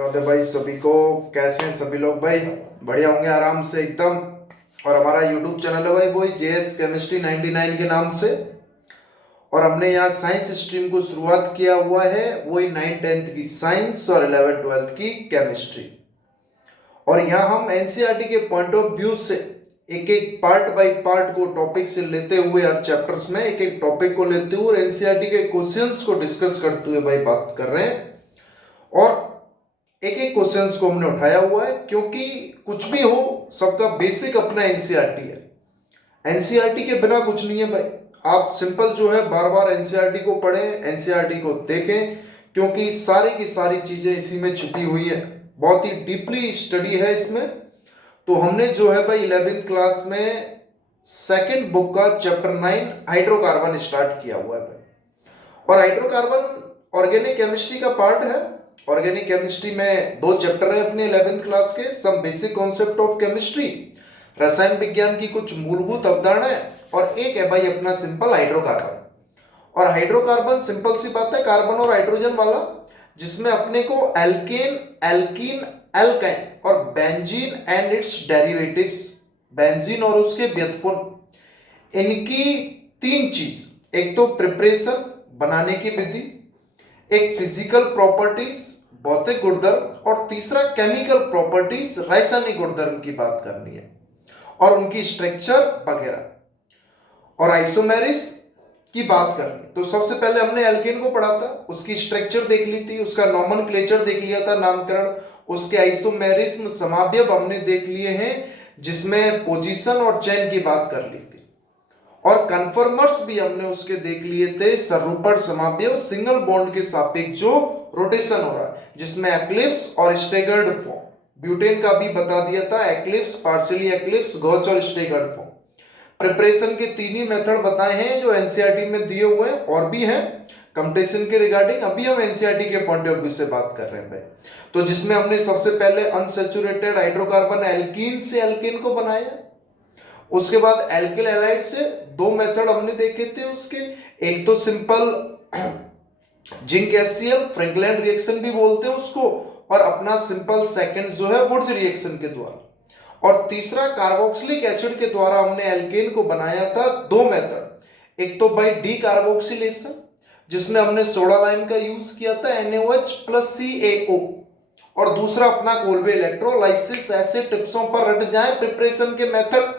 राधे भाई सभी को। कैसे हैं सभी लोग भाई? बढ़िया होंगे आराम से एकदम। और हमारा यूट्यूब चैनल है भाई वही जेएस केमिस्ट्री 99 के नाम से। और हमने यहाँ साइंस स्ट्रीम को शुरुआत किया हुआ है वही 9th-10th की साइंस और 11th-12th की केमिस्ट्री। और यहाँ हम एनसीईआरटी के पॉइंट ऑफ व्यू से एक एक पार्ट बाय पार्ट को टॉपिक से लेते हुए हर चैप्टर्स में एक एक टॉपिक को लेते हुए और एनसीईआरटी के क्वेश्चंस को डिस्कस करते हुए भाई बात कर रहे हैं। और एक एक क्वेश्चंस को हमने उठाया हुआ है क्योंकि कुछ भी हो सबका बेसिक अपना एनसीईआरटी है। एनसीईआरटी के बिना कुछ नहीं है भाई। आप सिंपल जो है बार बार एनसीईआरटी को पढ़ें, एनसीईआरटी को देखें, क्योंकि सारी की सारी चीजें इसी में छुपी हुई है। बहुत ही डीपली स्टडी है इसमें। तो हमने जो है भाई 11th क्लास में सेकंड बुक का चैप्टर 9 हाइड्रोकार्बन स्टार्ट किया हुआ है भाई। और हाइड्रोकार्बन ऑर्गेनिक केमिस्ट्री का पार्ट है। ऑर्गेनिक केमिस्ट्री में 2 चैप्टर है अपने 11th क्लास के, some basic concept of chemistry, रसायन विज्ञान की कुछ मूलभूत अवधारणाएं, और एक है भाई अपना सिंपल हाइड्रोकार्बन। और हाइड्रोकार्बन सिंपल सी बात है, कार्बन और हाइड्रोजन वाला, जिसमें अपने को एल्केन, एल्कीन, एल्काइन और benzene and it's derivatives, benzene और उसके व्युत्पन्न, इनकी 3 चीज, एक तो प्रिपरेशन बनाने की विधि, एक फिजिकल प्रॉपर्टीज भौतिक गुणधर्म, और तीसरा केमिकल प्रॉपर्टीज रासायनिक गुणधर्म की बात करनी है और उनकी स्ट्रक्चर वगैरह। और आइसोमेरिस की बात करनी। तो सबसे पहले हमने एल्केन को पढ़ा था, उसकी स्ट्रक्चर देख ली थी, उसका नॉमेनक्लेचर देख लिया था, नामकरण, उसके आइसोमेरिज्म समावयव हमने देख लिए हैं, जिसमें पोजीशन और चेन की बात कर ली थी। और कन्फर्मर्स भी हमने उसके देख लिए थे, सरूपण समावयव, सिंगल बॉन्ड के सापेक्ष जो रोटेशन हो रहा है, जिसमें एक्लिप्स और स्टेगर्ड फॉर्म, ब्यूटेन का भी बता दिया था, एक्लिप्स, पार्शियली एक्लिप्स, गॉच और स्टेगर्ड फॉर्म। प्रिपरेशन के 3 ही मेथड बताए हैं जो एनसीईआरटी में दिए हुए हैं, और भी हैं कंपटीशन के रिगार्डिंग। अभी हम एनसीईआरटी के पॉइंट ऑफ व्यू से बात कर रहे हैं भाई। तो जिसमें हमने सबसे पहले अनसैचुरेटेड हाइड्रोकार्बन एल्कीन से एल्केन को बनाया। उसके बाद एल्किल हैलाइड से 2 मेथड हमने देखे थे उसके, एक तो simple zinc HCL, Frankland reaction भी बोलते हैं उसको, और अपना सिंपल सेकंड जो है वुड्स रिएक्शन के द्वारा, और तीसरा कार्बोक्सिलिक एसिड के द्वारा हमने एल्केन को बनाया था। 2 मेथड, एक तो बाय डी कार्बोक्सिलेशन, जिसमें हमने सोडा लाइम का यूज किया था, NaOH + CaO, और दूसरा अपना कोल्बे इलेक्ट्रोलाइसिस। ऐसे टिप्सों पर रट जाए प्रिपरेशन के मेथड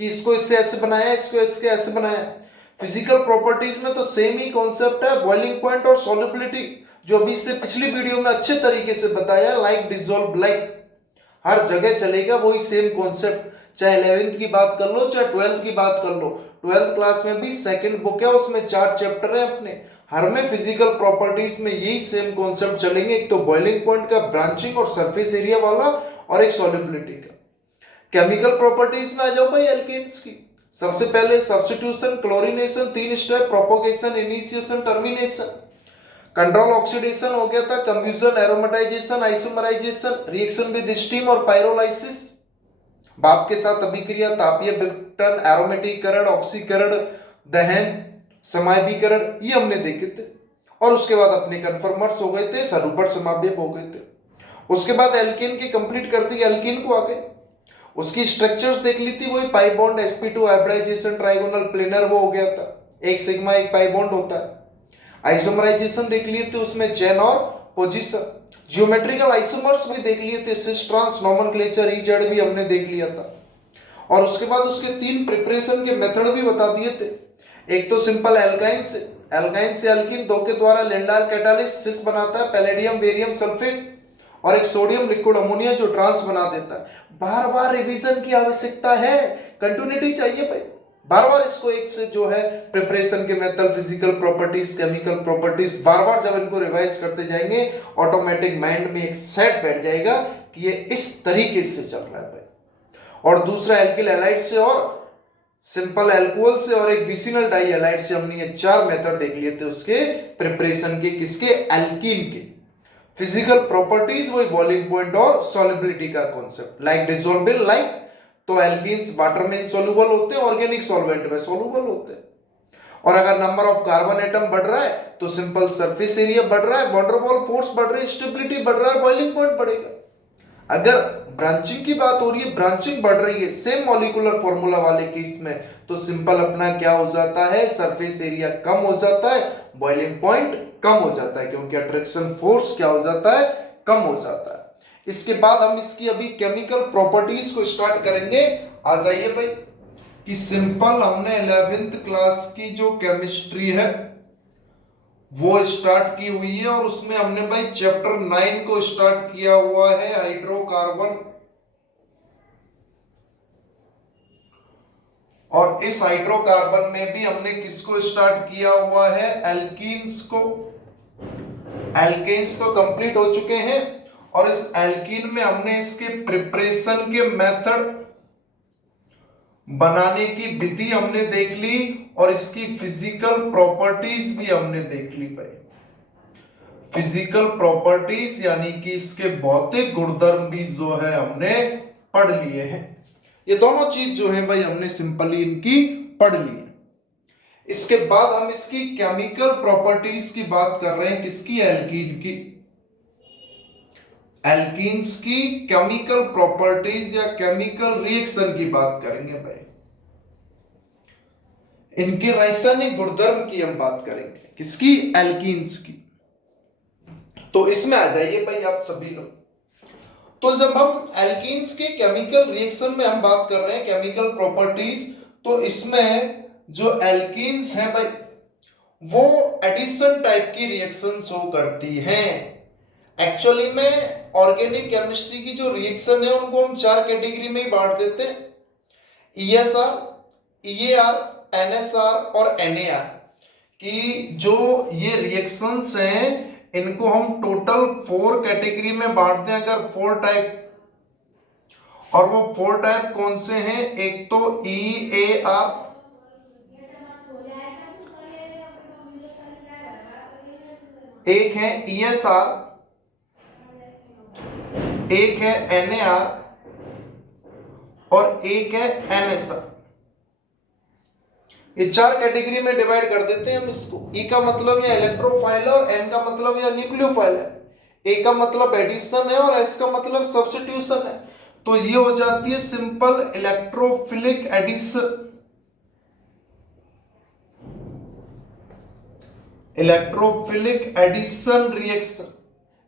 कि इसको इससे ऐसे बनाया, इसको इसके ऐसे बनाया। फिजिकल प्रॉपर्टीज में तो सेम ही कॉन्सेप्ट है, बॉइलिंग पॉइंट और सॉल्युबिलिटी, जो अभी इससे पिछली वीडियो में अच्छे तरीके से बताया, लाइक डिसॉल्व लाइक, हर जगह चलेगा वही सेम कॉन्सेप्ट। चाहे 11th की बात कर लो, चाहे 12th की बात कर लो, 12th क्लास में भी सेकंड बुक है, उसमें 4 चैप्टर है अपने, हर में फिजिकल प्रॉपर्टीज में यही सेम कॉन्सेप्ट चलेंगे। एक तो बॉइलिंग पॉइंट का, ब्रांचिंग और सरफेस एरिया वाला, और एक सॉल्युबिलिटी का। केमिकल प्रॉपर्टीज में आ जाओ भाई एल्केन्स की। सबसे पहले substitution, chlorination, 3 step, propagation, initiation, termination, control oxidation हो गया था, combustion, aromatisation, isomerisation, reaction with steam और पायरोलाइसिस, भाप के साथ अभिक्रिया, तापीय विघटन, एरोमेटिकरण, ऑक्सीकरण, दहन, समावयवीकरण, ये हमने देखे थे। और उसके बाद अपने कन्फर्मर्स हो गए थे, सरूपण समावयव हो गए थे। उसके बाद एल्केन की कंप्लीट कर दी, एल्कीन को आ गए, उसकी स्ट्रक्चर्स देख ली थी, वही pi bond, sp2 hybridisation, trigonal planar वो हो गया था, एक सिग्मा एक पाई बॉन्ड होता है। आइसोमराइजेशन देख लिए थे, उसमें चेन और पोजीशन। जियोमेट्रिकल आइसोमर्स भी देख लिए थे, सिस ट्रांस, नॉमेनक्लेचर, EZ भी हमने देख लिया था। और उसके बाद उसके 3 प्रिपरेशन के मेथड भी बता दिए थे। एक तो सिंपल एल्काइन से एल्कीन 2 के द्वारा लेंडार कैटालिस्ट सिस बनाता है, पैलेडियम बेरियम सल्फेट, और एक सोडियम लिक्विड अमोनिया जो ट्रांस बना देता है। बार बार रिवीजन की आवश्यकता है, कंटिन्यूटी चाहिए भाई, बार बार इसको एक से जो है प्रिपरेशन के method, physical properties, chemical properties, बार बार जब इनको रिवाइज करते जाएंगे ऑटोमेटिक माइंड में एक सेट बैठ जाएगा कि ये इस तरीके से चल रहा है भाई। और दूसरा एल्किल हैलाइड से और सिंपल एल्कोहल से और एक विसिनल डाई हैलाइड से हमने ये 4 मेथड देख लिए थे उसके प्रिपरेशन के, किसके, एल्कीन के। फिजिकल प्रॉपर्टीज वही बॉइलिंग पॉइंट और सॉल्युबिलिटी का कॉन्सेप्ट, लाइक डिसॉल्वेबल, लाइक, तो एल्कीन्स वाटर में सॉल्युबल होते हैं, ऑर्गेनिक सॉल्वेंट में सॉल्युबल होते हैं। और अगर नंबर ऑफ कार्बन एटम बढ़ रहा है तो सिंपल सरफेस एरिया बढ़ रहा है, वॉन डेर वाल फोर्स बढ़ रही है, स्टेबिलिटी बढ़ रहा है, बॉइलिंग पॉइंट बढ़ेगा। अगर ब्रांचिंग की बात हो रही है, ब्रांचिंग बढ़ रही है सेम मॉलिक्यूलर फॉर्मूला वाले केस में, तो सिंपल अपना क्या हो जाता है, सरफेस एरिया कम हो जाता है, बॉइलिंग पॉइंट कम हो जाता है, क्योंकि अट्रैक्शन फोर्स क्या हो जाता है, कम हो जाता है। इसके बाद हम इसकी अभी केमिकल प्रॉपर्टीज को स्टार्ट करेंगे। आ जाइए भाई कि सिंपल हमने 11th क्लास की जो केमिस्ट्री है वो स्टार्ट की हुई है, और उसमें हमने भाई चैप्टर 9 को स्टार्ट किया हुआ है, हाइड्रोकार्बन। और इस हाइड्रोकार्बन में भी हमने किसको स्टार्ट किया हुआ है, एल्कीन्स को। एल्केन्स तो कंप्लीट हो चुके हैं, और इस एल्कीन में हमने इसके प्रिपरेशन के मेथड, बनाने की विधि हमने देख ली, और इसकी फिजिकल प्रॉपर्टीज भी हमने देख ली भाई। फिजिकल प्रॉपर्टीज यानी कि इसके भौतिक गुणधर्म भी जो है हमने पढ़ लिए हैं। ये दोनों चीज जो है भाई हमने सिंपली इनकी पढ़ ली है। इसके बाद हम इसकी केमिकल प्रॉपर्टीज की बात कर रहे हैं, किसकी, एल्कीन की। एल्कीन्स की केमिकल प्रॉपर्टीज या केमिकल रिएक्शन की बात करेंगे भाई। इनके रासायनिक गुणधर्म की हम बात करेंगे, किसकी, एल्कीन्स की। तो इसमें आ जाइए भाई आप सभी लोग। तो जब हम एल्कीन्स के केमिकल रिएक्शन में हम बात कर रहे हैं, केमिकल प्रॉपर्टीज, तो इसमें जो एल्कीन्स हैं भाई वो एडिशन टाइप की रिएक्शन शो करती हैं। एक्चुअली में ऑर्गेनिक केमिस्ट्री की जो रिएक्शन है उनको हम 4 कैटेगरी में ही बांट देते हैं, ESR, EAR, NSR और NAR। कि जो ये रिएक्शंस हैं इनको हम टोटल 4 कैटेगरी में बांटते हैं, अगर 4 टाइप। और वो 4 टाइप कौन से हैं, एक तो EAR, एक है ESR, एक है NAR और एक है NSR। ये 4 कैटेगरी में डिवाइड कर देते हैं हम इसको। E का मतलब यह इलेक्ट्रोफाइल है और N का मतलब यह न्यूक्लियोफाइल है। A का मतलब एडिशन है और S का मतलब सब्स्टिट्यूशन है। तो ये हो जाती है simple electrophilic addition, electrophilic addition reaction.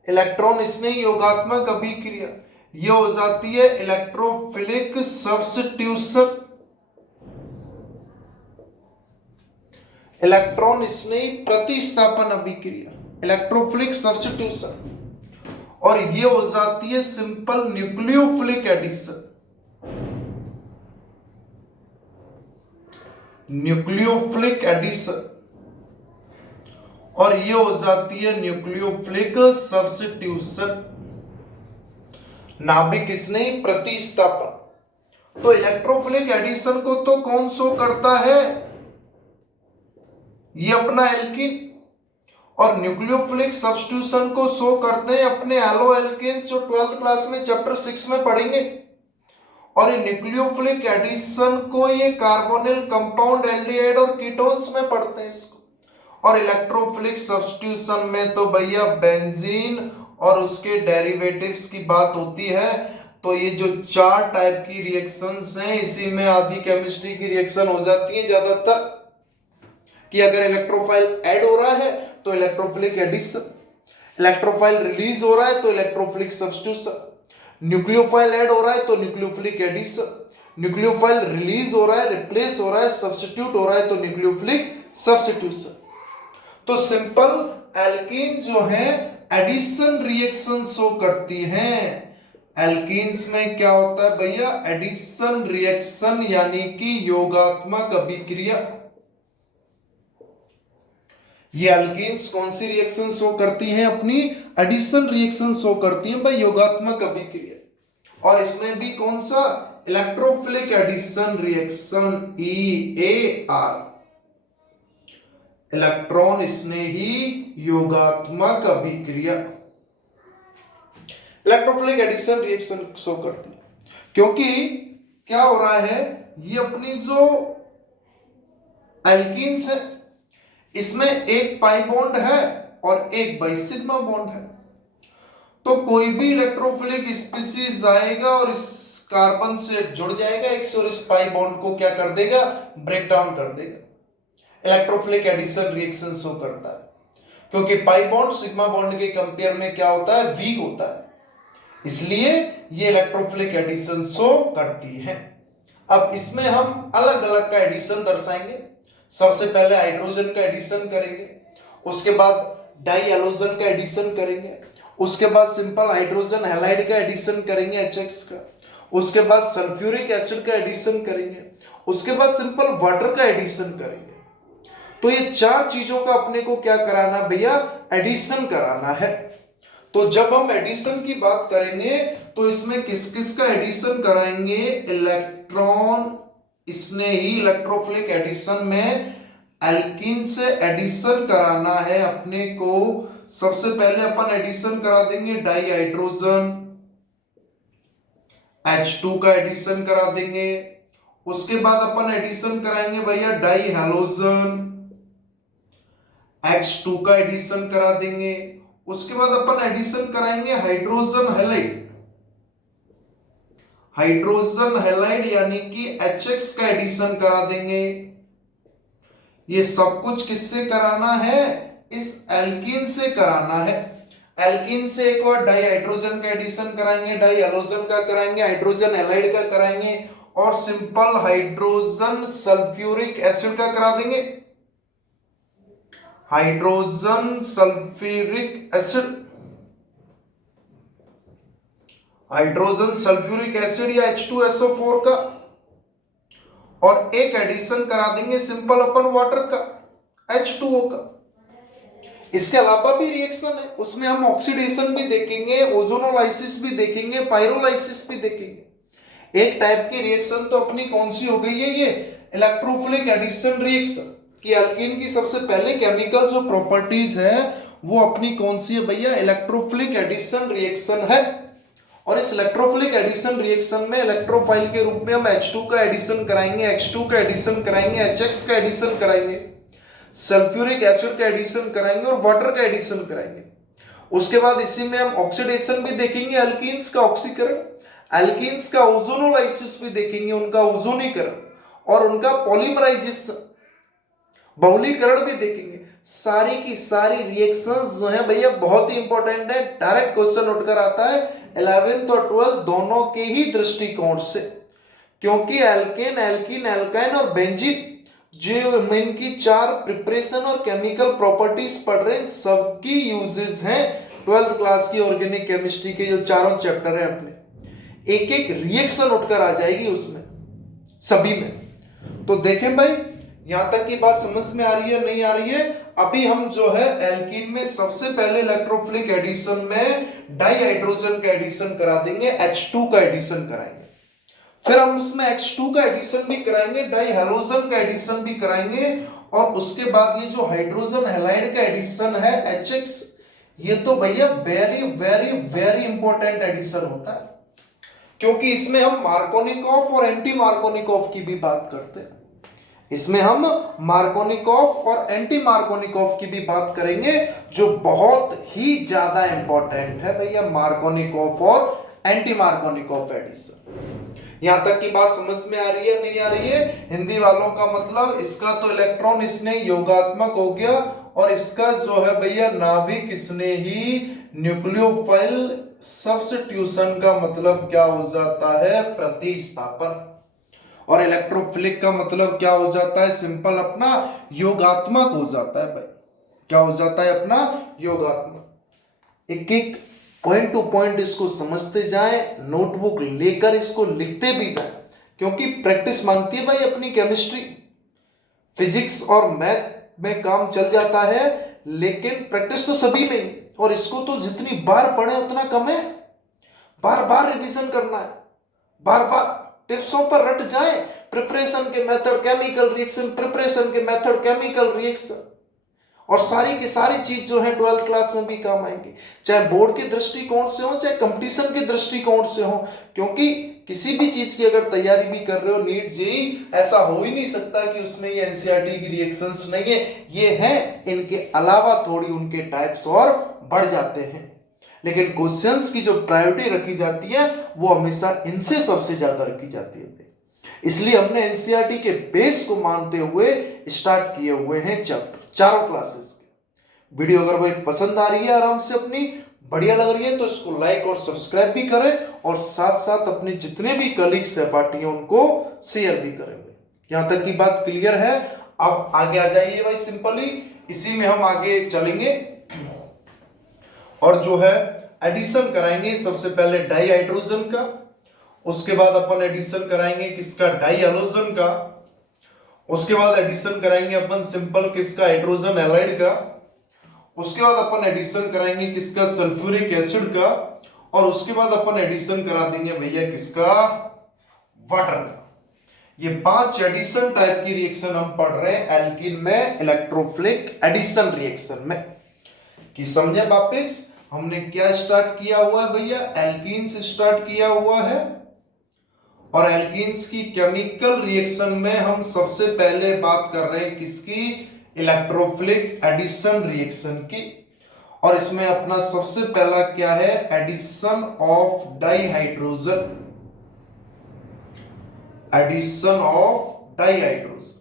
Electron स्नेही योगात्मक अभिक्रिया ये हो जाती है इलेक्ट्रोफिलिक सब्स्टिट्यूशन, इलेक्ट्रॉन स्नेही प्रतिस्थापन अभिक्रिया, इलेक्ट्रोफिलिक सब्स्टिट्यूशन। और ये हो जाती है simple nucleophilic addition, nucleophilic addition. और ये हो जाती है न्यूक्लियोफिलिक सब्स्टिट्यूशन, नाभिक स्नेही प्रतिस्थापन। तो इलेक्ट्रोफिलिक एडिशन को तो कौन शो करता है, ये अपना एल्कीन। और न्यूक्लियोफिलिक सब्स्टिट्यूशन को शो करते हैं अपने एलो एल्केन्स, जो 12th क्लास में चैप्टर 6 में पढ़ेंगे। और ये न्यूक्लियोफिलिक एडिशन को ये कार्बोनिल कंपाउंड, एल्डिहाइड और कीटोन्स में पढ़ते हैं इसको। और इलेक्ट्रोफिलिक सब्स्टिट्यूशन में तो भैया बेंजीन और उसके डेरिवेटिव्स की बात होती है। तो ये जो 4 टाइप की रिएक्शंस हैं इसी में आधी केमिस्ट्री की रिएक्शन हो जाती है ज्यादातर। कि अगर इलेक्ट्रोफाइल ऐड हो रहा है तो इलेक्ट्रोफिलिक एडिशन, इलेक्ट्रोफाइल रिलीज हो रहा है तो इलेक्ट्रोफिलिक सब्स्टिट्यूशन, न्यूक्लियोफाइल ऐड हो रहा है तो न्यूक्लियोफिलिक एडिशन, न्यूक्लियोफाइल रिलीज हो रहा है, रिप्लेस हो रहा है, सब्स्टिट्यूट हो रहा है तो न्यूक्लियोफिलिक सब्स्टिट्यूशन। तो सिंपल एल्कीन जो है एडिशन रिएक्शन शो करती हैं। एल्कीन्स में क्या होता है भैया, एडिशन रिएक्शन यानी कि योगात्मक अभिक्रिया। ये एल्कीन्स कौन सी रिएक्शन शो करती हैं, अपनी एडिशन रिएक्शन शो करती हैं भाई, योगात्मक अभिक्रिया। और इसमें भी कौन सा, electrophilic addition reaction, EAR, electron स्नेही योगात्मक अभिक्रिया, इलेक्ट्रोफिलिक एडिशन रिएक्शन शो करती है। क्योंकि क्या हो रहा है, ये अपनी जो एल्कीन्स है इसमें एक पाई बॉन्ड है और एक बाई सिग्मा बॉन्ड है। तो कोई भी इलेक्ट्रोफिलिक स्पीसीज आएगा और इस कार्बन से जुड़ जाएगा एक्स और इस पाई बॉन्ड को क्या कर देगा, ब्रेक डाउन कर देगा। इलेक्ट्रोफिलिक एडिशन रिएक्शन शो करता है क्योंकि पाई बॉन्ड सिग्मा बॉन्ड के कंपेयर में क्या होता है, वीक होता है, इसलिए ये इलेक्ट्रोफिलिक एडिशन शो करती है। अब इसमें हम अलग अलग का एडिशन दर्शाएंगे। सबसे पहले हाइड्रोजन का एडिशन करेंगे, उसके बाद डाई हैलोजन का एडिशन करेंगे, उसके बाद सिंपल हाइड्रोजन हैलाइड का एडिशन करेंगे HX का, उसके बाद सल्फ्यूरिक एसिड का एडिशन करेंगे, उसके बाद सिंपल वाटर का एडिशन करेंगे। तो ये चार चीजों का अपने को क्या कराना भैया, एडिशन कराना है। तो जब हम एडिशन की बात करेंगे तो इसमें किस किस का एडिशन कराएंगे, इलेक्ट्रॉन, इसने ही इलेक्ट्रोफिलिक एडिशन में एल्कीन से एडिशन कराना है अपने को। सबसे पहले अपन एडिशन करा देंगे डाई हाइड्रोजन, H2 का एडिशन करा देंगे, उसके बाद अपन एडिशन कराएंगे भैया डाई हैलोजन, H2 का एडिशन करा देंगे, उसके बाद अपन एडिशन कराएंगे हाइड्रोजन हैलाइड, हाइड्रोजन हैलाइड यानी कि HX का एडिशन करा देंगे। ये सब कुछ किससे कराना है, इस एल्कीन से कराना है। एल्कीन से एक और डाई हाइड्रोजन का एडिशन कराएंगे, डाई हैलोजन का कराएंगे, हाइड्रोजन हैलाइड का कराएंगे और सिंपल हाइड्रोजन सल्फ्यूरिक एसिड का करा देंगे, hydrogen sulphuric acid, hydrogen sulphuric acid या H2SO4 का, और एक एडिशन करा देंगे सिंपल अपन वाटर का, H2O का। इसके अलावा भी रिएक्शन है, उसमें हम ऑक्सीडेशन भी देखेंगे, ओजोनोलाइसिस भी देखेंगे, पायरोलाइसिस भी देखेंगे। एक टाइप की रिएक्शन तो अपनी कौन सी हो गई है, ये इलेक्ट्रोफिलिक एडिशन रिएक्शन कि अल्कीन की सबसे पहले केमिकल जो प्रॉपर्टीज है वो अपनी कौन सी है भैया, इलेक्ट्रोफिलिक एडिशन रिएक्शन है। और इस इलेक्ट्रोफिलिक एडिशन रिएक्शन में इलेक्ट्रोफाइल के रूप में हम H2 का एडिशन कराएंगे, H2 का एडिशन कराएंगे, HX का एडिशन कराएंगे, सल्फ्यूरिक एसिड का एडिशन कराएंगे और वाटर का एडिशन कराएंगे। उसके बाद इसी में हम ऑक्सीडेशन भी देखेंगे, अल्कीन्स का ऑक्सीकरण, अल्कीन्स का ओजोनोलाइसिस भी देखेंगे, उनका ओजोनीकरण और उनका पॉलीमराइजेशन, बहुलीकरण भी देखेंगे। सारी की सारी रिएक्शंस जो है भैया बहुत ही इंपॉर्टेंट है, डायरेक्ट क्वेश्चन उठकर आता है 11th और 12th दोनों के ही दृष्टिकोण से, क्योंकि एल्केन, एल्कीन, एल्काइन और बेंजीन जो इनकी चार प्रिपरेशन और केमिकल प्रॉपर्टीज पढ़ रहे हैं, सबकी यूजेस हैं 12th क्लास की ऑर्गेनिक केमिस्ट्री के जो चारों चैप्टर हैं अपने, एक एक रिएक्शन उठकर आ जाएगी उसमें सभी में। तो देखें भाई, यहां तक की बात समझ में आ रही है, नहीं आ रही है। अभी हम जो है एल्कीन में सबसे पहले इलेक्ट्रोफिलिक एडिशन में डाई हाइड्रोजन का एडिशन करा देंगे, H2 का एडिशन कराएंगे, फिर हम उसमें H2 का एडिशन भी कराएंगे, डाई हैलोजन का एडिशन भी कराएंगे, और उसके बाद ये जो हाइड्रोजन हैलाइड का एडिशन है HX, ये तो भैया very very very important addition होता है, क्योंकि इसमें हम मार्कोनिकॉफ और एंटी मार्कोनिकॉफ की भी बात करते हैं। इसमें हम मार्कोनिकॉफ और एंटी मार्कोनिकॉफ की भी बात करेंगे, जो बहुत ही ज्यादा इंपॉर्टेंट है भैया, मार्कोनिकॉफ और एंटी मार्कोनिकॉफ एडिशन। यहां तक की बात समझ में आ रही है, नहीं आ रही है? हिंदी वालों का मतलब इसका तो इलेक्ट्रॉन इसने योगात्मक हो गया, और इसका जो है भैया नाभिक इसने ही न्यूक्लियोफाइल सब्स्टिट्यूशन का मतलब क्या हो जाता है, प्रतिस्थापन। और इलेक्ट्रोफिलिक का मतलब क्या हो जाता है, सिंपल अपना योगात्मक हो जाता है भाई। क्या हो जाता है, अपना योगात्मक। एक एक पॉइंट टू पॉइंट इसको समझते जाए, नोटबुक लेकर इसको लिखते भी जाए, क्योंकि प्रैक्टिस मांगती है भाई अपनी केमिस्ट्री। फिजिक्स और मैथ में काम चल जाता है, लेकिन प्रैक्टिस तो सभी में ही, और इसको तो जितनी बार पढ़े उतना कम है। बार बार रिवीजन करना है, बार बार टिप्सों पर रट जाए, प्रिपरेशन के मेथड केमिकल रिएक्शन, प्रिपरेशन के मेथड केमिकल रिएक्शन, और सारी की सारी चीज जो है 12th क्लास में भी काम आएंगी, चाहे बोर्ड के दृष्टिकोण से हो चाहे कंपटीशन के दृष्टिकोण से हो। क्योंकि किसी भी चीज की अगर तैयारी भी कर रहे हो, नीट जेईई, ऐसा हो ही नहीं सकता कि उसमें ये एनसीईआरटी की रिएक्शंस नहीं है, ये है। इनके अलावा थोड़ी उनके टाइप्स और बढ़ जाते हैं, लेकिन क्वेश्चंस की जो प्रायोरिटी रखी जाती है वो हमेशा इनसे सबसे ज्यादा रखी जाती है। इसलिए हमने एनसीईआरटी के बेस को मानते हुए स्टार्ट किए हुए हैं चैप्टर चारों क्लासेस के। वीडियो अगर भाई पसंद आ रही है, आराम से अपनी बढ़िया लग रही है, तो इसको लाइक और सब्सक्राइब भी करें, और साथ साथ अपने जितने भी कलीग्स सहपाठी हैं उनको शेयर भी करेंगे। यहां तक की बात क्लियर है? अब आगे आ जाइए भाई, सिंपली इसी में हम आगे चलेंगे और जो है एडिशन कराएंगे। सबसे पहले डाई हाइड्रोजन का, उसके बाद अपन एडिशन कराएंगे किसका, डाई हैलोजन का, उसके बाद एडिशन कराएंगे अपन सिंपल किसका, हाइड्रोजन हैलाइड का, उसके बाद अपन एडिशन कराएंगे किसका, सल्फ्यूरिक एसिड का, और उसके बाद अपन एडिशन करा देंगे भैया किसका, वाटर का। ये 5 एडिशन टाइप की रिएक्शन हम पढ़ रहे हैं एल्कीन में, इलेक्ट्रोफिलिक एडिशन रिएक्शन में। कि समझे वापस हमने क्या स्टार्ट किया हुआ है भैया, एल्कीन से स्टार्ट किया हुआ है, और एल्कीन्स की केमिकल रिएक्शन में हम सबसे पहले बात कर रहे हैं किसकी, इलेक्ट्रोफिलिक एडिशन रिएक्शन की। और इसमें अपना सबसे पहला क्या है, addition of dihydrogen, addition of dihydrogen.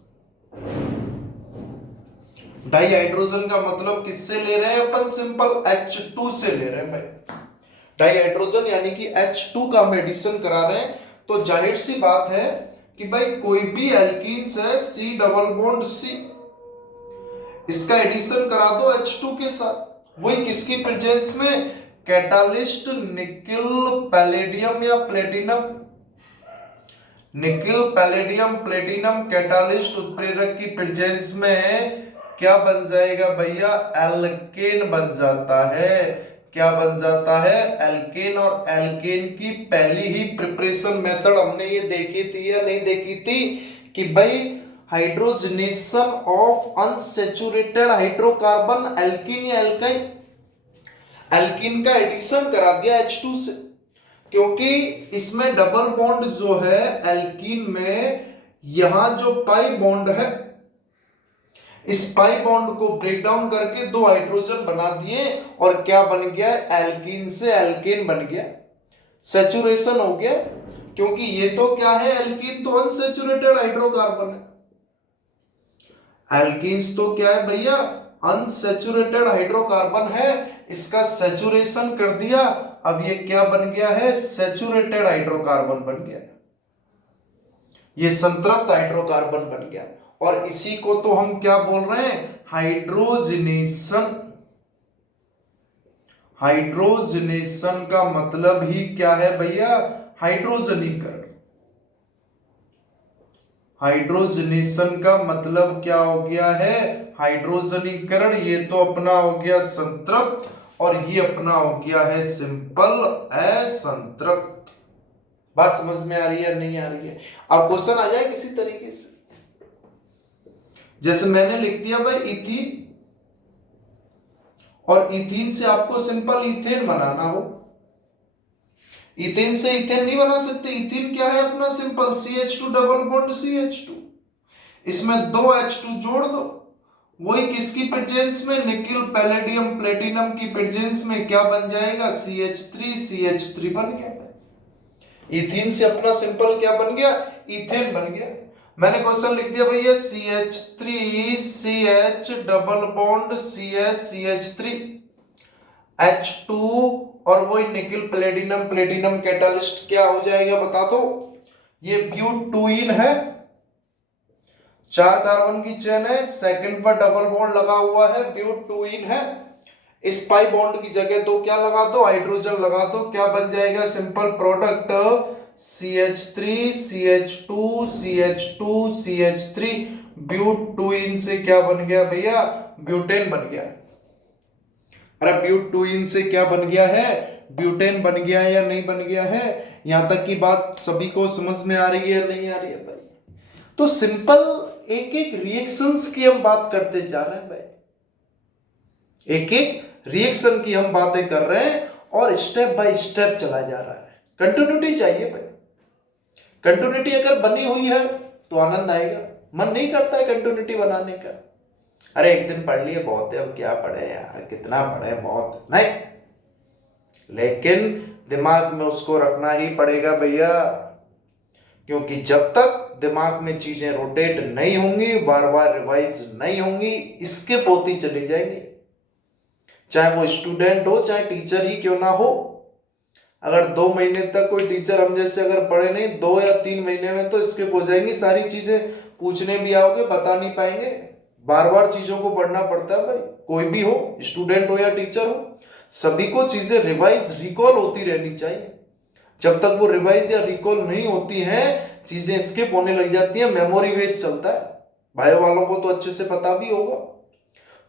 Dihydrogen का मतलब किससे ले रहे हैं अपन, सिंपल H2 से ले रहे हैं भाई। डाइहाइड्रोजन यानी कि H2 का हम एडिशन करा रहे हैं, तो जाहिर सी बात है कि भाई कोई भी एल्कीन्स है C डबल बॉन्ड C, इसका एडिशन करा दो H2 के साथ, वही किसकी प्रेजेंस में, कैटालिस्ट निकिल पैलेडियम या platinum, nickel palladium platinum catalyst उत्प्रेरक की प्रेजेंस में क्या बन जाएगा भैया, एल्केन बन जाता है। क्या बन जाता है, एल्केन। और एल्केन की पहली ही प्रिपरेशन मेथड हमने ये देखी थी या नहीं देखी थी, कि भाई hydrogenation of unsaturated hydrocarbon alkene या एल्काइन, एल्कीन का एडिशन करा दिया H2 से, क्योंकि इसमें डबल बॉन्ड जो है एल्कीन में, यहां जो पाई बॉन्ड है, इस पाई बॉन्ड को ब्रेक डाउन करके 2 हाइड्रोजन बना दिए, और क्या बन गया, एल्कीन से एल्केन बन गया, सैचुरेशन हो गया। क्योंकि ये तो क्या है, एल्कीन तो अनसैचुरेटेड हाइड्रोकार्बन है, एल्कीन्स तो क्या है भैया, अनसैचुरेटेड हाइड्रोकार्बन है, इसका सैचुरेशन कर दिया, अब ये क्या बन गया है, सैचुरेटेड हाइड्रोकार्बन बन गया, ये संतृप्त हाइड्रोकार्बन बन गया। और इसी को तो हम क्या बोल रहे हैं, हाइड्रोजनेशन। हाइड्रोजनेशन का मतलब ही क्या है भैया, हाइड्रोजनीकरण। हाइड्रोजनेशन का मतलब क्या हो गया है, हाइड्रोजनीकरण। ये तो अपना हो गया संतृप्त, और ये अपना हो गया है सिंपल असंतृप्त। बात समझ में आ रही है नहीं आ रही है? अब क्वेश्चन आ जाए किसी तरीके से, जैसे मैंने लिख दिया भाई इथीन, और इथीन से आपको सिंपल इथेन बनाना हो, इथेन से इथेन नहीं बना सकते। इथीन क्या है अपना, simple CH2 double bond CH2, इसमें 2 H2 जोड़ दो, वही किसकी प्रेजेंस में, निकिल पैलेडियम प्लेटिनम की प्रेजेंस में क्या बन जाएगा, CH3 बन गया। इथीन से अपना सिंपल क्या बन गया, इथेन बन गया। मैंने क्वेश्चन लिख दिया भैया CH3CH double bond CH3 H2, और वही निकिल प्लेटिनम कैटालिस्ट क्या हो जाएगा बता दो, ये ब्यूटूइन है, 4 कार्बन की चेन है, सेकंड पर डबल बॉन्ड लगा हुआ है, ब्यूटूइन है। इस पाई बॉन्ड की जगह तो क्या लगा दो, हाइड्रोजन लगा दो, क्या बन जाएगा, सिंपल प्रोडक्ट CH3 CH2 ब्यूटूइन से क्या बन गया भैया, ब्यूटेन बन गया। अरे ब्यूटूइन से क्या बन गया है, ब्यूटेन बन गया है या नहीं बन गया है? यहां तक की बात सभी को समझ में आ रही है नहीं आ रही है भाई? तो सिंपल एक एक रिएक्शंस की हम बात करते जा रहे हैं भाई। एक एक रिएक्शन की हम बातें कर रहे हैं और स्टेप बाय स्टेप चला जा रहा है। कंटिन्यूटी चाहिए भाई, कंटिन्यूटी अगर बनी हुई है तो आनंद आएगा। मन नहीं करता है कंटिन्यूटी बनाने का, अरे एक दिन पढ़ लिए बहुत है, अब क्या पढ़े यार, कितना पढ़े, बहुत नहीं, लेकिन दिमाग में उसको रखना ही पड़ेगा भैया, क्योंकि जब तक दिमाग में चीजें रोटेट नहीं होंगी, बार बार रिवाइज नहीं होंगी, इसके पोती चली जाएंगी। चाहे वो स्टूडेंट हो, चाहे टीचर ही क्यों ना हो, अगर 2 महीने तक कोई टीचर हम जैसे अगर पढ़े नहीं, 2 या 3 महीने में तो स्किप हो जाएंगी सारी चीजें, पूछने भी आओगे बता नहीं पाएंगे। बार बार चीजों को पढ़ना पड़ता है भाई, कोई भी हो, स्टूडेंट हो या टीचर हो, सभी को चीजें रिवाइज रिकॉल होती रहनी चाहिए। जब तक वो रिवाइज या रिकॉल नहीं होती हैं, चीजें स्किप होने लग जाती हैं, मेमोरी वेस्ट चलता है। बायो वालों को तो अच्छे से पता भी होगा।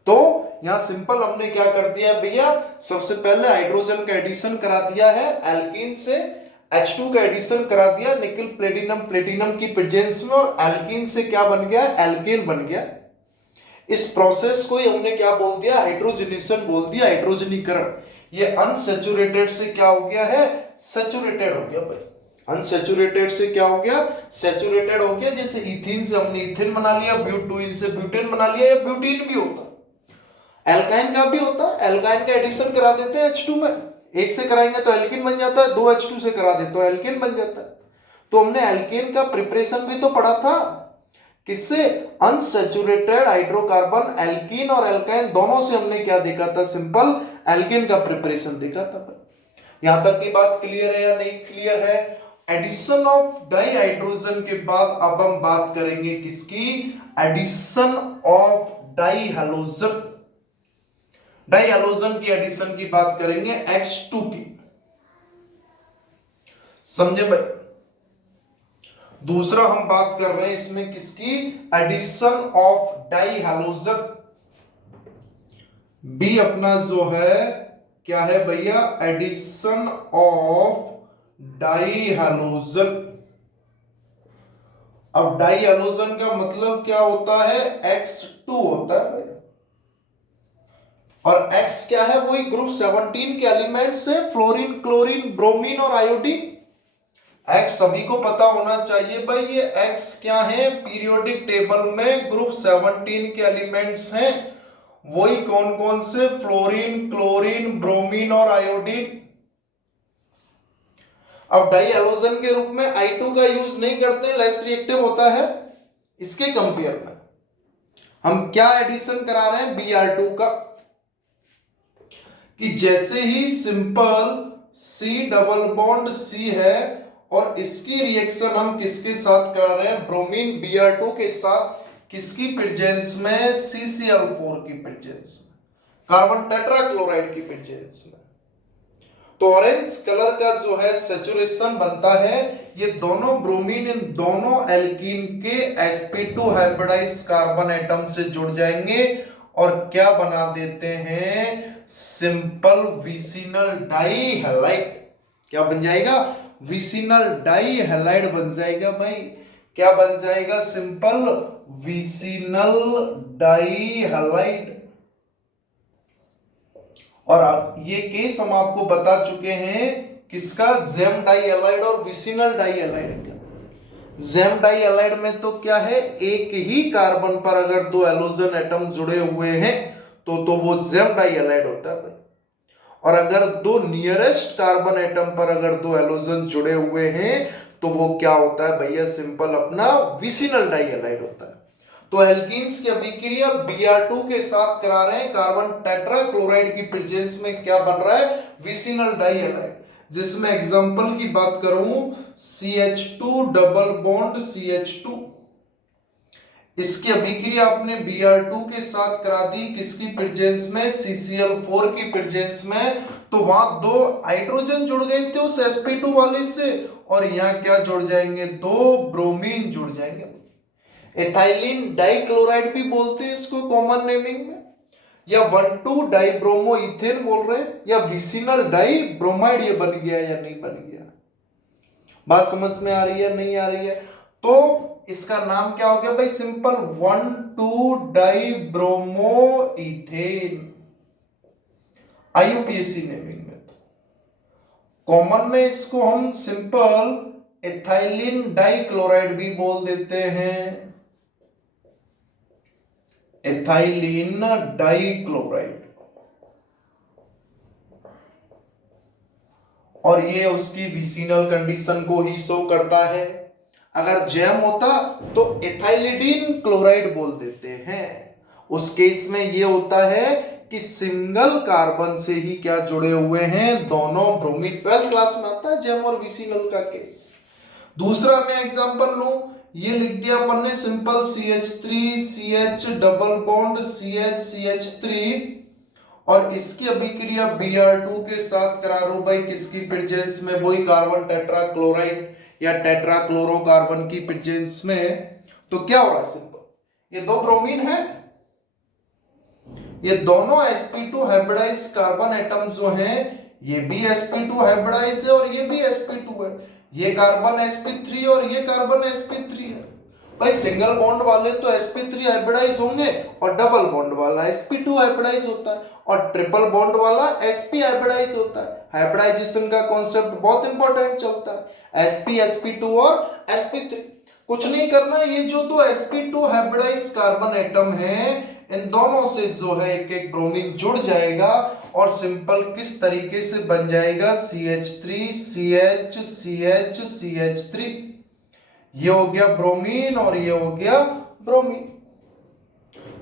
तो यहां सिंपल हमने क्या कर दिया है भैया, सबसे पहले हाइड्रोजन का एडिशन करा दिया है, एल्कीन से H2 का एडिशन करा दिया निकल प्लेटिनम प्लेटिनम की प्रेजेंस में, और एल्कीन से क्या बन गया, एल्केन बन गया। इस प्रोसेस को ही हमने क्या बोल दिया, हाइड्रोजनेशन बोल दिया, हाइड्रोजनीकरण। ये अनसैचुरेटेड से क्या हो गया है, सैचुरेटेड हो गया भाई। अनसैचुरेटेड से क्या हो गया, सैचुरेटेड हो गया। जैसे इथीन से हमने इथेन बना लिया, ब्यूटोइन से ब्यूटेन बना लिया, या ब्यूटीन भी होता, एल्काइन का भी होता है, एल्काइन का एडिशन करा देते हैं H2 में, एक से कराएंगे तो एल्किन बन जाता है, 2 H2 से करा दे तो एल्केन बन जाता है। तो हमने एल्केन का प्रिपरेशन भी तो पढ़ा था, किससे, अनसैचुरेटेड हाइड्रोकार्बन एल्कीन और एल्काइन दोनों से हमने क्या देखा था, सिंपल एल्केन का प्रिपरेशन देखा था। यहां तक की बात क्लियर है या नहीं क्लियर है। एडिशन ऑफ डाई हाइड्रोजन के बाद अब हम बात करेंगे किसकी, addition of dihalogen. Dihalogen की एडिशन की बात करेंगे X2 की, समझे भाई। दूसरा हम बात कर रहे हैं इसमें किसकी, एडिशन ऑफ डाई हैलोजन। बी अपना जो है क्या है भैया, एडिशन ऑफ डाई हैलोजन। अब डाई हैलोजन का मतलब क्या होता है, X2 होता है भाई, और X क्या है, वही ग्रुप 17 के एलिमेंट्स है, फ्लोरीन क्लोरीन ब्रोमीन और आयोडीन। X सभी को पता होना चाहिए भाई, ये X क्या है, पीरियोडिक टेबल में ग्रुप 17 के एलिमेंट्स हैं, वही कौन कौन से, फ्लोरीन क्लोरीन ब्रोमीन और आयोडीन। अब डाई हैलोजन के रूप में I2 का यूज नहीं करते, लेस रिएक्टिव होता है। इसके कंपेयर में हम क्या एडिशन करा रहे हैं, Br2 का, कि जैसे ही simple C double bond C है और इसकी रिएक्शन हम किसके साथ करा रहे हैं, ब्रोमीन Br2 के साथ, किसकी प्रेजेंस में, CCl4 की प्रेजेंस में, कार्बन टेट्राक्लोराइड की प्रेजेंस में। तो ऑरेंज कलर का जो है सैचुरेशन बनता है, ये दोनों ब्रोमीन इन दोनों एल्कीन के sp2 हाइब्रिडाइज कार्बन एटम से जुड़ जाएंगे और क्या बना देते हैं, सिंपल विसिनल डाई हैलाइड। क्या बन जाएगा, विसिनल डाई हैलाइड बन जाएगा भाई। क्या बन जाएगा, सिंपल विसिनल डाई हैलाइड। और ये केस हम आपको बता चुके हैं किसका, जेम डाई हैलाइड और विसिनल डाई हैलाइड का। जेम डाई हैलाइड में तो क्या है, एक ही कार्बन पर अगर 2 हैलोजन एटम जुड़े हुए हैं तो वो जेम डाई हैलाइड होता है भाई। और अगर 2 नियरेस्ट कार्बन एटम पर अगर 2 हैलोजन जुड़े हुए हैं तो वो क्या होता है भैया, सिंपल अपना विसिनल डाई हैलाइड होता है। तो एल्कीन्स की अभिक्रिया Br2 के साथ करा रहे हैं, कार्बन टेट्राक्लोराइड की प्रेजेंस में क्या बन रहा है, विसिनल डाई हैलाइड। जिसमें एग्जांपल की बात करूं, CH2 डबल बॉन्ड CH2, इसकी अभिक्रिया आपने Br2 के साथ करा दी, किसकी प्रेजेंस में, CCl4 की प्रेजेंस में। तो वहां 2 हाइड्रोजन जुड़ गए थे उस sp2 वाले से, और यहां क्या जुड़ जाएंगे, 2 ब्रोमीन जुड़ जाएंगे। एथाइलिन डाइक्लोराइड भी बोलते हैं इसको कॉमन नेमिंग में, या 1,2 डाइब्रोमो इथेन बोल रहे हैं, या विसिनल डाई ब्रोमाइड ये बन गया या नहीं बन गया। बात समझ में आ रही है, नहीं आ रही है। तो इसका नाम क्या हो गया भाई, simple 1,2 dibromo ethane. IUPAC naming में। तो कॉमन में इसको हम सिंपल एथाइलिन डाइक्लोराइड भी बोल देते हैं, एथाइलिन डाइक्लोराइड। और ये उसकी विसिनल कंडीशन को ही शो करता है। अगर जैम होता तो एथाइलिडीन क्लोराइड बोल देते हैं। उस केस में ये होता है कि सिंगल कार्बन से ही क्या जुड़े हुए हैं, दोनों ब्रोमीन। 12th क्लास में आता है जैम और विसिनल का केस। दूसरा मैं एग्जांपल लूं, ये लिख दिया अपन ने simple CH3 CH double bond CH CH3 और इसकी अभिक्रिया Br2 के साथ करा रो भाई किसकी प्रेजेंस में, वही कार्बन टेट्राक्लोराइड या टेट्राक्लोरोकार्बन की प्रेजेंस में। तो क्या हो रहा है सिंपल, ये दो ब्रोमीन है, ये दोनों sp2 हाइब्रिडाइज कार्बन एटम जो हैं, ये भी sp2 हाइब्रिडाइज है और ये भी sp2 है। ये कार्बन sp3 और ये कार्बन sp3 है। भाई सिंगल बॉन्ड वाले तो sp3 हाइब्रिडाइज होंगे और डबल बॉन्ड वाला sp2 हाइब्रिडाइज होता है और ट्रिपल बॉन्ड वाला sp हाइब्रिडाइज होता है। हाइब्रिडाइजेशन का कॉन्सेप्ट बहुत इंपॉर्टेंट चलता है, sp sp2 और sp3। कुछ नहीं करना, ये जो दो sp2 हाइब्रिडाइज कार्बन एटम है इन दोनों से जो है एक एक ब्रोमीन जुड़ जाएगा और सिंपल किस तरीके से बन जाएगा, CH3 CH CH CH3। ये हो गया ब्रोमीन और ये हो गया ब्रोमीन।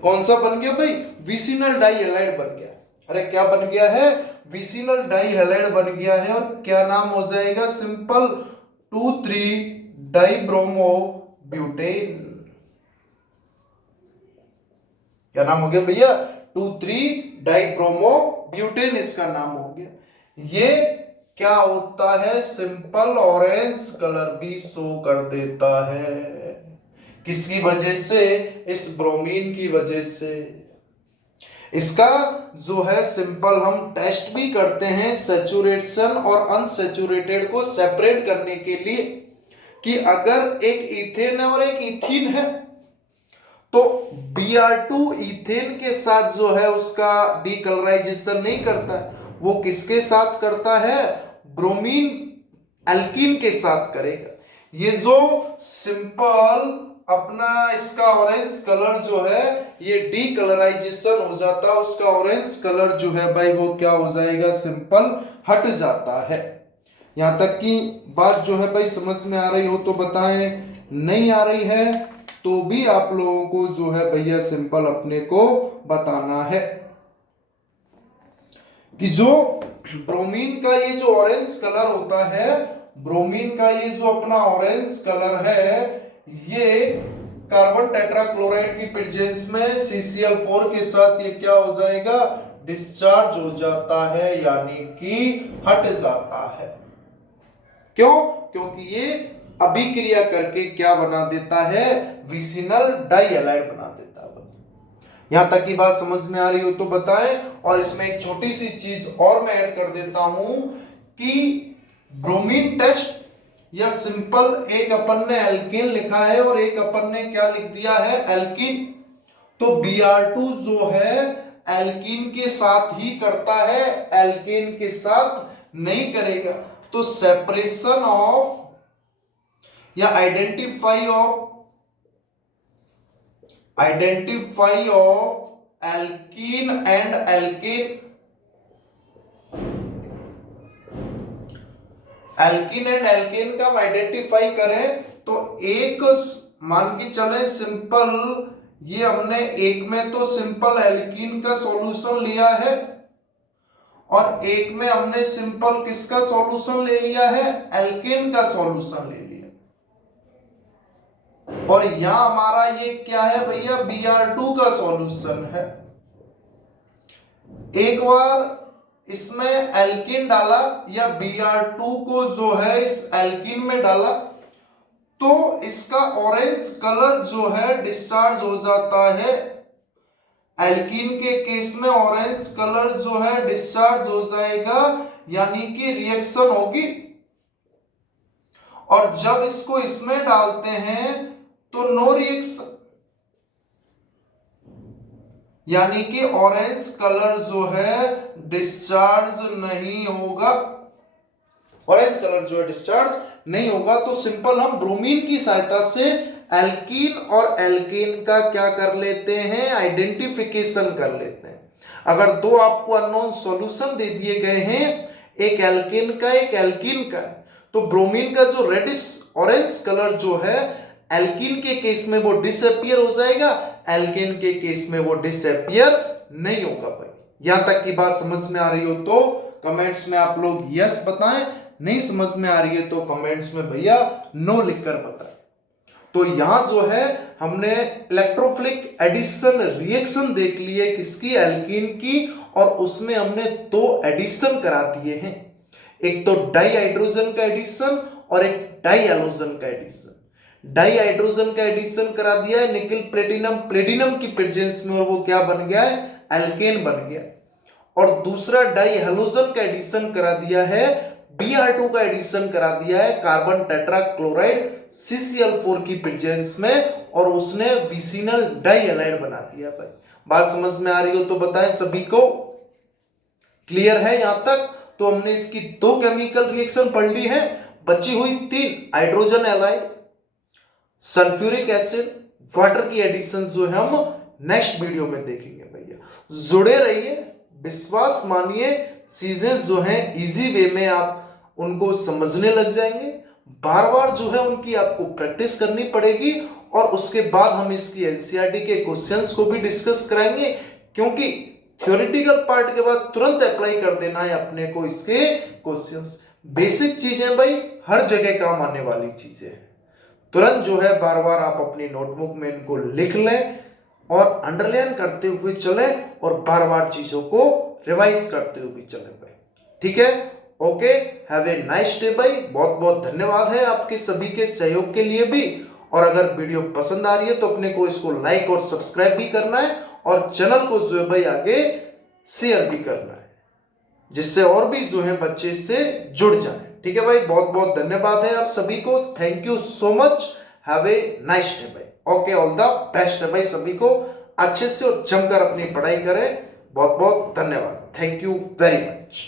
कौन सा बन गया भाई, विसिनल डाइहैलाइड बन गया। अरे क्या बन गया है, विसिनल डाइहैलाइड बन गया है। और क्या नाम हो जाएगा, सिंपल 2,3 डाइब्रोमो ब्यूटेन। क्या नाम हो गया भैया, 2,3 डाइब्रोमो ब्यूटेन इसका नाम हो गया। ये क्या होता है, सिंपल ऑरेंज कलर भी शो कर देता है। किसकी वजह से, इस ब्रोमीन की वजह से। इसका जो है सिंपल हम टेस्ट भी करते हैं सैचुरेशन और अनसैचुरेटेड को सेपरेट करने के लिए, कि अगर एक इथेन है और एक इथीन है तो Br2 इथेन के साथ जो है उसका डीकलराइजेशन नहीं करता है, वो किसके साथ करता है, ब्रोमीन एल्कीन के साथ करेगा। ये जो सिंपल अपना इसका ऑरेंज कलर जो है ये डीकलराइजेशन हो जाता है, उसका ऑरेंज कलर जो है भाई वो क्या हो जाएगा, सिंपल हट जाता है। यहां तक की बात जो है भाई समझ में आ रही हो तो बताएं, नहीं आ रही है तो भी आप लोगों को जो है भैया सिंपल अपने को बताना है कि जो ब्रोमीन का ये जो ऑरेंज कलर होता है, ब्रोमीन का ये जो अपना ऑरेंज कलर है, ये कार्बन टेट्राक्लोराइड की प्रेजेंस में CCl4 के साथ ये क्या हो जाएगा, डिस्चार्ज हो जाता है, यानी कि हट जाता है। क्यों, क्योंकि ये अभिक्रिया करके क्या बना देता है, विसिनल डाइहैलाइड बना देता है। यहां तक की बात समझ में आ रही हो तो बताएं। और इसमें एक छोटी सी चीज और मैं ऐड कर देता हूं कि ब्रोमीन टेस्ट या सिंपल एक अपन ने एल्केन लिखा है और एक अपन ने क्या लिख दिया है, एल्कीन। तो Br2 जो है एल्कीन के साथ ही करता है, एल्केन के साथ नहीं करेगा। तो सेपरेशन ऑफ या identify of alkene and alkane, alkene and alkane का हम आइडेंटिफाई करें तो एक मान के चले सिंपल, ये हमने एक में तो सिंपल एल्कीन का सॉल्यूशन लिया है और एक में हमने सिंपल किसका सॉल्यूशन ले लिया है, एल्केन का सॉल्यूशन ले लिया। और यहां हमारा ये क्या है भैया, Br2 का सॉल्यूशन है। एक बार इसमें एल्कीन डाला या Br2 को जो है इस एल्कीन में डाला तो इसका ऑरेंज कलर जो है डिस्चार्ज हो जाता है। एल्कीन के केस में ऑरेंज कलर जो है डिस्चार्ज हो जाएगा, यानी कि रिएक्शन होगी। और जब इसको इसमें डालते हैं तो नो रिएक्शन, यानी कि ऑरेंज कलर जो है डिस्चार्ज नहीं होगा, ऑरेंज कलर जो है डिस्चार्ज नहीं होगा। तो सिंपल हम ब्रोमीन की सहायता से एल्कीन और एल्केन का क्या कर लेते हैं, आइडेंटिफिकेशन कर लेते हैं। अगर दो आपको अननोन सॉल्यूशन दे दिए गए हैं, एक एल्केन का एक एल्कीन का, तो ब्रोमीन का जो रेडिश ऑरेंज कलर जो है एल्कीन के केस में वो डिसअपियर हो जाएगा, एल्केन के केस में वो डिसअपियर नहीं होगा। भाई यहां तक की बात समझ में आ रही हो तो कमेंट्स में आप लोग यस बताएं, नहीं समझ में आ रही है तो कमेंट्स में भैया नो लिखकर बताएं। तो यहां जो है हमने इलेक्ट्रोफिलिक एडिशन रिएक्शन देख ली है किसकी, एल्कीन की, और उसमें हमने दो एडिशन करा दिए हैं, एक तो डाई हाइड्रोजन का एडिशन और एक डाई हैलोजन का एडिशन। डाई हाइड्रोजन का एडिशन करा दिया है निकिल प्लेटिनम प्लेटिनम की प्रेजेंस में, और वो क्या बन गया है, एल्केन बन गया। और दूसरा डाई हैलोजन का एडिशन करा दिया है, Br2 का एडिशन करा दिया है कार्बन टेट्रा क्लोराइड CCl4 की प्रेजेंस में, और उसने विसिनल डाई हैलाइड बना दिया। भाई बात समझ में आ रही हो तो बताएं सभी को, क्लियर है यहां तक। तो हमने इसकी दो केमिकल रिएक्शन पढ़ ली है, बची हुई तीन, hydrogen halide, sulphuric acid, water की एडिशन जो है हम नेक्स्ट वीडियो में देखेंगे। भैया जुड़े रहिए, विश्वास मानिए, चीजें जो हैं इजी वे में आप उनको समझने लग जाएंगे। बार बार जो है उनकी आपको प्रैक्टिस करनी पड़ेगी, और उसके बाद हम इसकी एनसीईआरटी के क्वेश्चंस को भी डिस्कस कराएंगे, क्योंकि थ्योरेटिकल पार्ट के बाद तुरंत अप्लाई कर देना है अपने को इसके क्वेश्चंस। बेसिक चीजें भाई हर जगह काम आने वाली चीजें हैं, तुरंत जो है बार बार आप अपनी नोटबुक में इनको लिख लें और अंडरलाइन करते हुए चले, और बार बार चीजों को रिवाइज करते हुए चले भाई, ठीक है। Okay, have a nice day भाई, बहुत बहुत धन्यवाद है आपके सभी के सहयोग के लिए भी। और अगर वीडियो पसंद आ रही है तो अपने को इसको लाइक और सब्सक्राइब भी करना है, और चैनल को जो है भाई आगे शेयर भी करना है, जिससे और भी जो है बच्चे इससे जुड़ जाए, ठीक है भाई। बहुत बहुत धन्यवाद है आप सभी को, thank you so much, have a nice day भाई। ओके, ऑल द बेस्ट है भाई सभी को, अच्छे से और जमकर अपनी पढ़ाई करें। बहुत बहुत धन्यवाद, थैंक यू वेरी मच।